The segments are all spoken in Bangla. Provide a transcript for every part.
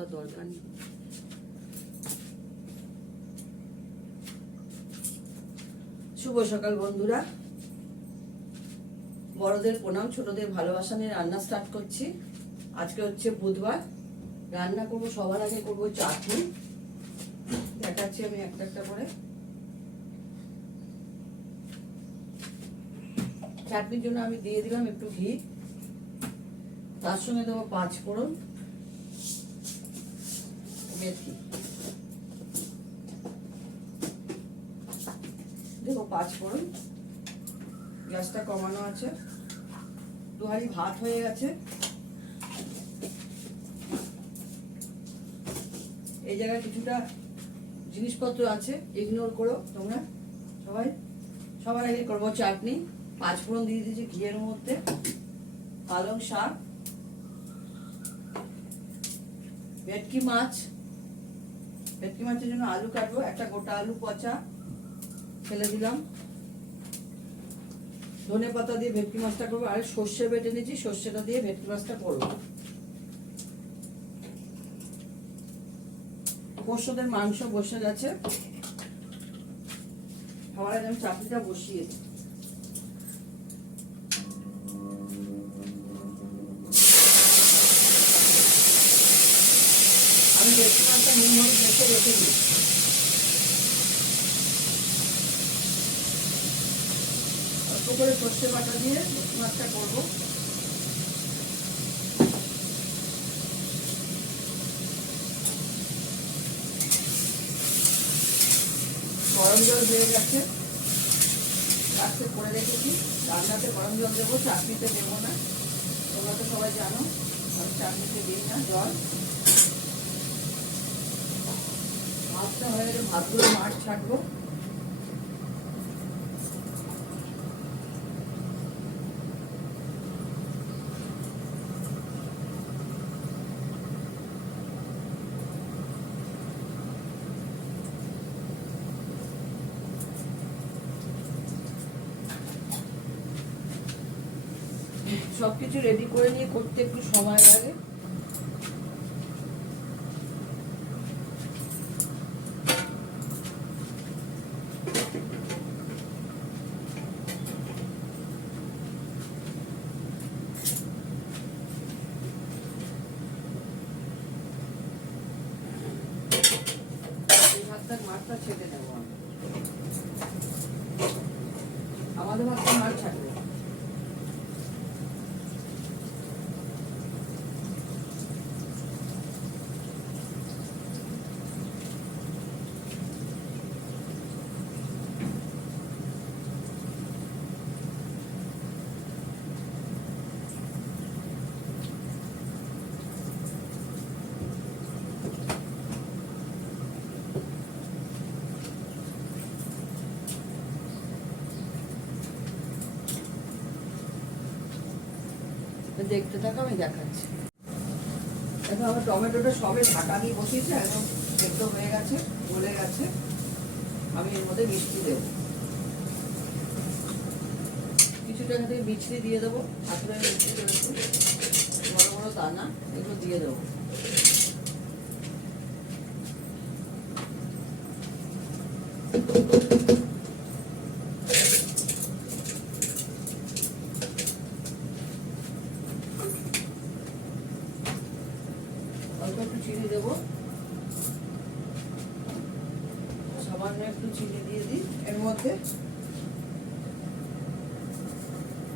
দেওয়ার দরকার নেই। শুভ সকাল বন্ধুরা, বড়দের প্রণাম, ছোটদের ভালোবাসা নিয়ে রান্না স্টার্ট করছি। আজকে হচ্ছে বুধবার, রান্না করব। সবার আগে করব চাটনি, দেখাচ্ছি আমি একটা একটা করে। চাটনির জন্য আমি দিয়ে দিলাম একটু ঘি, তার সঙ্গে দেবো 5 ফোড়ন, মেথি দেবো 5 ফোড়ন। গ্যাসটা কমানো আছে, 2 হাঁড়ি ভাত হয়ে গেছে। এই জায়গায় কিছুটা জিনিসপত্র আছে, ইগনোর করো তোমরা সবাই। সবার আগে করবো চাটনি। 5 ফোড়ন দিয়ে দিয়েছি ঘিয়ের মধ্যে, পালং শাক, ভেটকি মাছ। ভেটকি মাছের জন্য আলু কাটবো, একটা গোটা আলু পচা ফেলে দিলাম। ধনে পাতা দিয়ে ভেটকি মাছটা করবো, আর সর্ষে বেটে নিয়েছি, সর্ষেটা দিয়ে ভেটকি মাছটা করবো। পোস্তদের মাংস বসে গেছে, খাবার আগে আমি চাটনিটা বসিয়ে দিই। আমি ভেটকি মাছটা নুন হলুদ মেখে রেখে দিই। অল্প করে সর্ষে বাটা দিয়ে ভেটকি মাছটা করবো। গরম জল হয়ে গেছে, রাখতে করে রেখেছি। রান্নাতে গরম জল দেবো, চাটনিতে দেবো না। তোমরা তো সবাই জানো আমি চাটনিতে দিই না জল। ভাতটা হয়ে গেলে ভাতগুলো মাছ ছাড়বো। সবকিছু রেডি করে নিয়ে করতে একটু সময় লাগে। এই ভাতটার মাঠটা ছেড়ে নেবো আমি, আমাদের ভাতটা মাঠ ছাড়বে। দেখতে থাকো, আমি দেখাচ্ছি। এখন আমার টমেটোটা সবে ঢাকা দিয়ে বসিয়েছে, একদম সেদ্ধ হয়ে গেছে, গলে গেছে। আমি এর মধ্যে মিষ্টি দেবো, কিছুটা এখান থেকে মিষ্টি দিয়ে দেবো। হাতে মিষ্টি দেবো, বড় বড় দানা, এগুলো দিয়ে দেবো। অল্প একটু চিনি দেবো, সামান্য একটু চিনি দিয়ে দিই এর মধ্যে।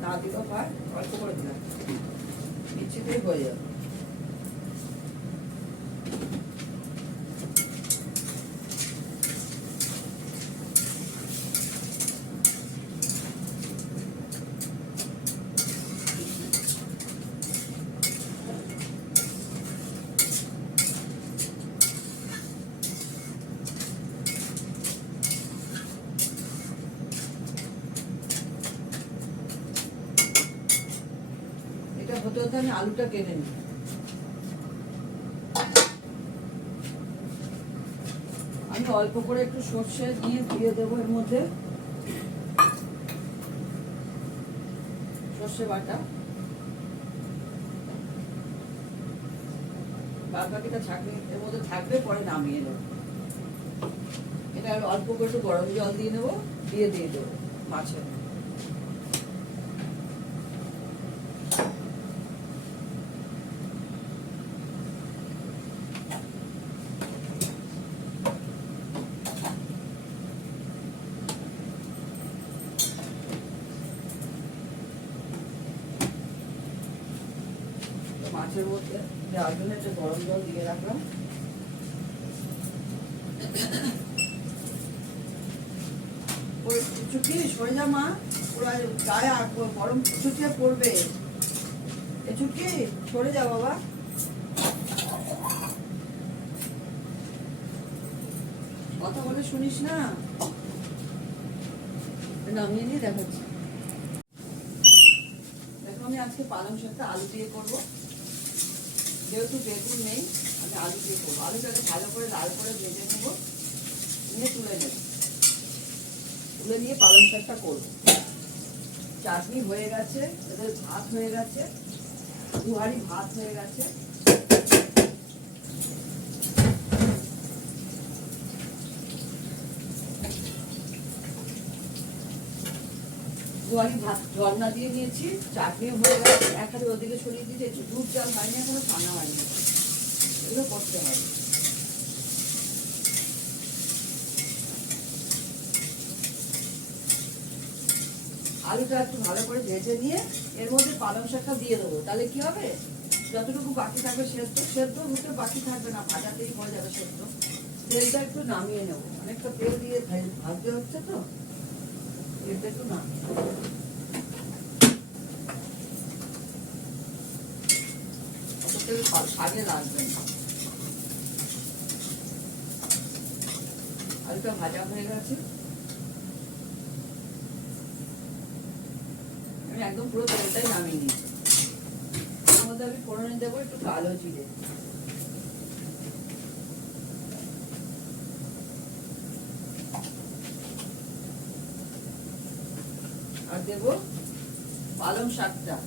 না দিলেও হয়, অল্প করে দিলাম, মিষ্টিতেই হয়ে যাবে। হতে হতে আমি আলুটা কেটে নিই। আমি অল্প করে একটু সর্ষে দিয়ে দেবো এর মধ্যে, সর্ষে বাটা। বাদ বাকিটা ছাঁকনি এর মধ্যে থাকবে, পরে নামিয়ে নেবো। এটা অল্প করে একটু গরম জল দিয়ে নেবো, দিয়ে দেবো মাছের। মাছের মধ্যে দেওয়ার জন্য একটা গরম জল দিয়ে রাখলাম। চুটকি সরে যা মা, পুরো গায়ে গরম চুটকি পড়বে। এ চুটকি সরে যা বাবা। কথা বলে শুনিস না। নামিয়ে নিয়ে দেখাচ্ছি। দেখো আমি আজকে পালং শাকটা আলু দিয়ে করবো। যেহেতু বেগুন নেই, আমি আলু দিয়ে করবো। আলুটাকে ভালো করে লাল করে ভেজে নেবো, নিয়ে তুলে নেবো। তুলে নিয়ে পালং শাকটা করবো। চাটনি হয়ে গেছে, এদের ভাত হয়ে গেছে, দুহারি ভাত হয়ে গেছে। দুহারি ভাত জলনা দিয়ে নিয়েছি, চাটনিও হয়ে গেছে। এক হাতে ওদিকে সরিয়ে দিয়েছি, একটু দুধ জল হয়নি, এখনো ঠান্ডা হয়নি। এগুলো করতে হবে। আলুটা একটু ভালো করে ভেজে নিয়ে এর মধ্যে পালং শাকটা দিয়ে দেবো। তাহলে কি হবে, যতটুকু বাকি থাকবে সেদ্ধ সেদ্ধ হতে বাকি থাকবে না, ভাজাতেই হয়ে যাবে সেদ্ধ। তেলটা একটু নামিয়ে নেবো, অনেকটা তেল দিয়ে ভাজতে হচ্ছে তো, তেলটা একটু নামিয়ে নেবো। অত তেল শাকে লাগবে না। আলুটা ভাজা হয়ে গেছে, আমি একদম পুরো তেলটাই নামিয়ে নিয়েছি। এর মধ্যে আমি ফোড়নে দেবো একটু কালো জিরে, আর দেবো পালং শাকটা।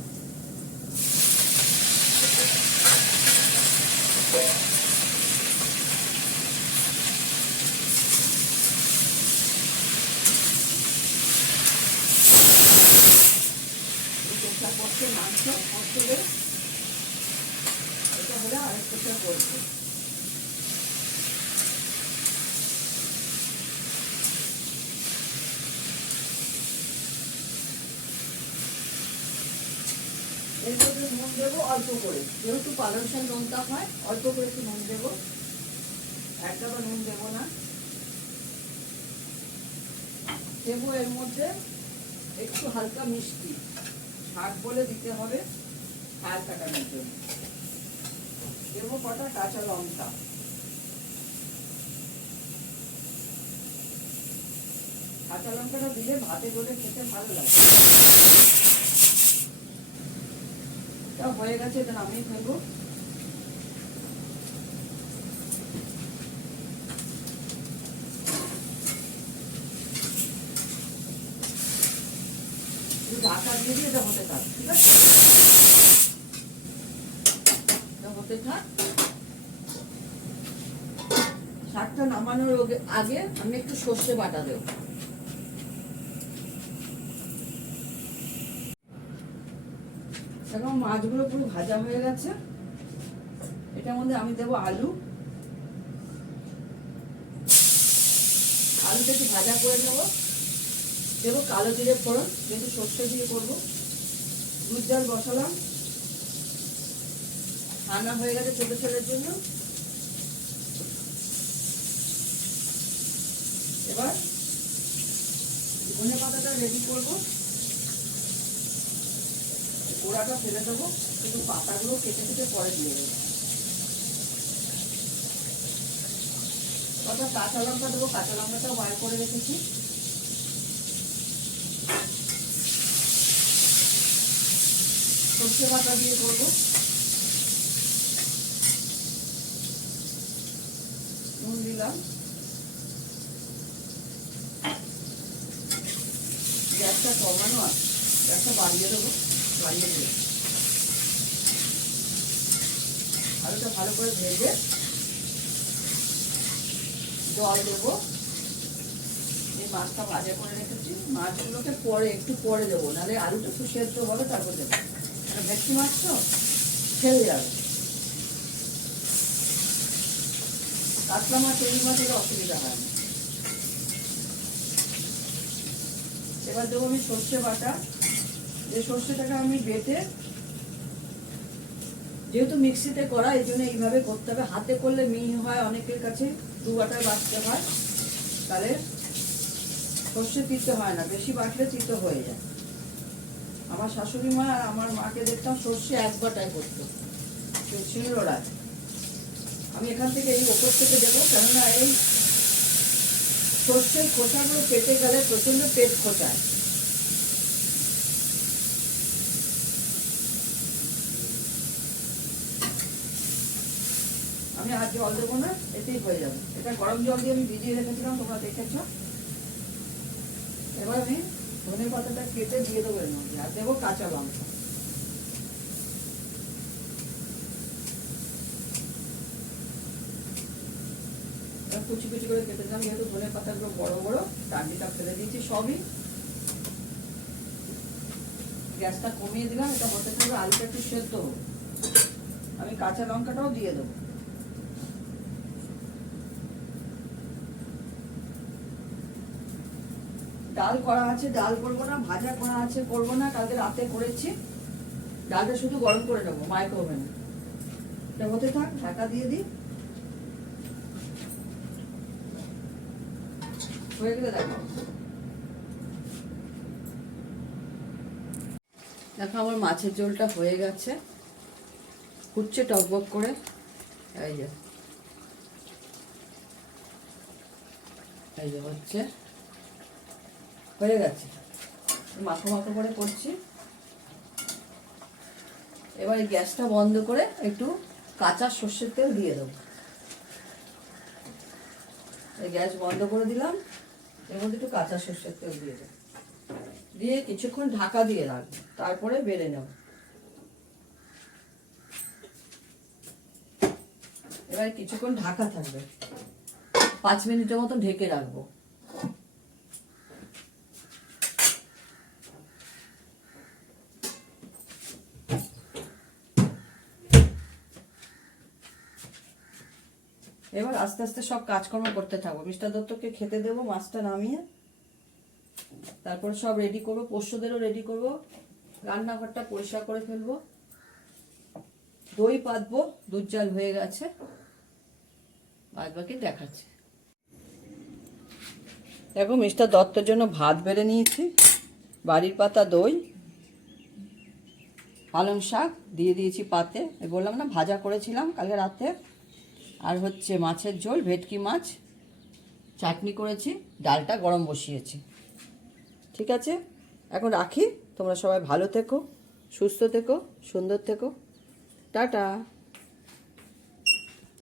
মাংস মশলে এটা হলে আরেকটা করবো। এর মধ্যে নুন দেবো অল্প করে, যেহেতু পালং শাক নোনতা হয়, অল্প করে একটু নুন দেবো, একটাবার নুন দেবো না। দেবো এর মধ্যে একটু হালকা মিষ্টি, শাক বলে দিতে হবে, হাল কাটানোর জন্য। দেবো কটা কাঁচা লঙ্কা, কাঁচা লঙ্কাটা দিলে ভাতে গলে খেতে ভালো লাগে। হয়ে গেছে, এটা নামিয়ে ফেলবো। ঢাকা দিয়ে দিয়ে এটা হতে থাক, ঠিক আছে? হতে থাক। শাকটা নামানোর আগে আমি একটু সর্ষে বাটা দেবো। এখন মাছগুলো পুরো ভাজা হয়ে গেছে, এটার মধ্যে আমি দেবো আলু। আলুটা একটু ভাজা করে নেবো। দেবো কালো জিরে ফোড়ন, যেহেতু সর্ষে দিয়ে করবো। দুধ জল বসালাম, ঠান্ডা হয়ে গেছে ছোট ছেলের জন্য। এবার ধনে পাতাটা রেডি করবো। গোড়াটা ফেলে দেবো, কিন্তু পাতাগুলো কেটে কেটে পরে দিয়ে দেবো। কটা কাঁচা লঙ্কা দেবো, কাঁচা লঙ্কাটা বার করে রেখেছি। সর্ষে বাটা দিয়ে করবো। নুন দিলাম, গ্যাসটা কমানো আছে, গ্যাসটা বাড়িয়ে দেবো, বাড়িয়ে দেবো। আলুটা ভালো করে ভেজে জল দেবো। এই মাছটা ভাজা করে রেখেছি, মাছগুলোকে একটু পরে দেবো, নাহলে আলুটা একটু সেদ্ধ হবে তারপর দেবো। ভেটকি মাছ তো ফেলে যাবে। কাতলা মাছ এই মাছের অসুবিধা হয় না। এবার দেবো আমি সর্ষে বাটা। যে সর্ষেটাকে আমি বেটে, যেহেতু মিক্সিতে করা এই জন্য এইভাবে করতে হবে। হাতে করলে মিহি হয়, অনেকের কাছে দু বাটায় বাটতে হয়, তাহলে সর্ষে তিতো হয় না, বেশি বাটলে তিতো হয়ে যায়। আমার শাশুড়ি মা আর আমার মাকে দেখতাম সর্ষে এক বাটায় করতো শিলনোড়ায়। আমি এখান থেকে এই ওপর থেকে দেবো, কেননা এই সর্ষের খোসাগুলো পেটে গেলে প্রচন্ড পেট খোঁচায়। আমি আর জল দেবো না, এতেই হয়ে যাবে। এটা গরম জল দিয়ে আমি ভিজিয়ে রেখেছিলাম, তোমরা দেখেছ। এবার আমি ধনে পাতাটা কেটে দিয়ে দেবো এর মধ্যে, আর দেবো কাঁচা লঙ্কা। কুচি কুচি করে কেটে দিলাম, যেহেতু ধনে পাতাগুলো বড় বড়, ডান্ডিটা ফেলে দিয়েছি সবই। গ্যাসটা কমিয়ে দিলাম, এটা হতে থাকবে, আলুটা একটু সেদ্ধ হবে। আমি কাঁচা লঙ্কাটাও দিয়ে দেবো। ডাল করা আছে, ডাল করবো না, ভাজা করা আছে করবো না, কালকে রাতে করেছি। ডালটা শুধু গরম করে নেবো মাইক্রো ওভেনে। এটা হতে থাক, ঢাকা দিয়ে দিই। হয়ে গেলে দেখো। দেখো আমার মাছের ঝোলটা হয়ে গেছে, ফুটছে টকবক করে। এই যে হচ্ছে, হয়ে গেছে। মাখো মাখো করে করছি। এবার এই গ্যাসটা বন্ধ করে একটু কাঁচা সর্ষের তেল দিয়ে দেবো। এই গ্যাস বন্ধ করে দিলাম, এর মধ্যে একটু কাঁচা সর্ষের তেল দিয়ে দেবো, দিয়ে কিছুক্ষণ ঢাকা দিয়ে রাখবো, তারপরে বেড়ে নেব। এবার কিছুক্ষণ ঢাকা থাকবে, 5 মিনিটের মতো ঢেকে রাখবো। এবার আস্তে আস্তে সব কাজকর্ম করতে থাকবো। মিস্টার দত্তকে খেতে দেবো, মাছটা নামিয়ে তারপর সব রেডি করবো, পোষ্যদেরও রেডি করবো, রান্নাঘরটা পরিষ্কার করে ফেলবো, দই পাতবো, দুধ জাল হয়ে গেছে, বাদ বাকি দেখাচ্ছি। দেখো মিস্টার দত্তর জন্য ভাত বেড়ে নিয়েছি, বাড়ির পাতা দই, পালং শাক দিয়ে দিয়েছি পাতে, বললাম না ভাজা করেছিলাম কালকে রাতে, আর হচ্ছে মাছের ঝোল, ভেটকি মাছ, চাটনি করেছি, ডালটা গরম বসিয়েছি। ঠিক আছে, এখন রাখি। তোমরা সবাই ভালো থেকো, সুস্থ থেকো, সুন্দর থেকো। টাটা।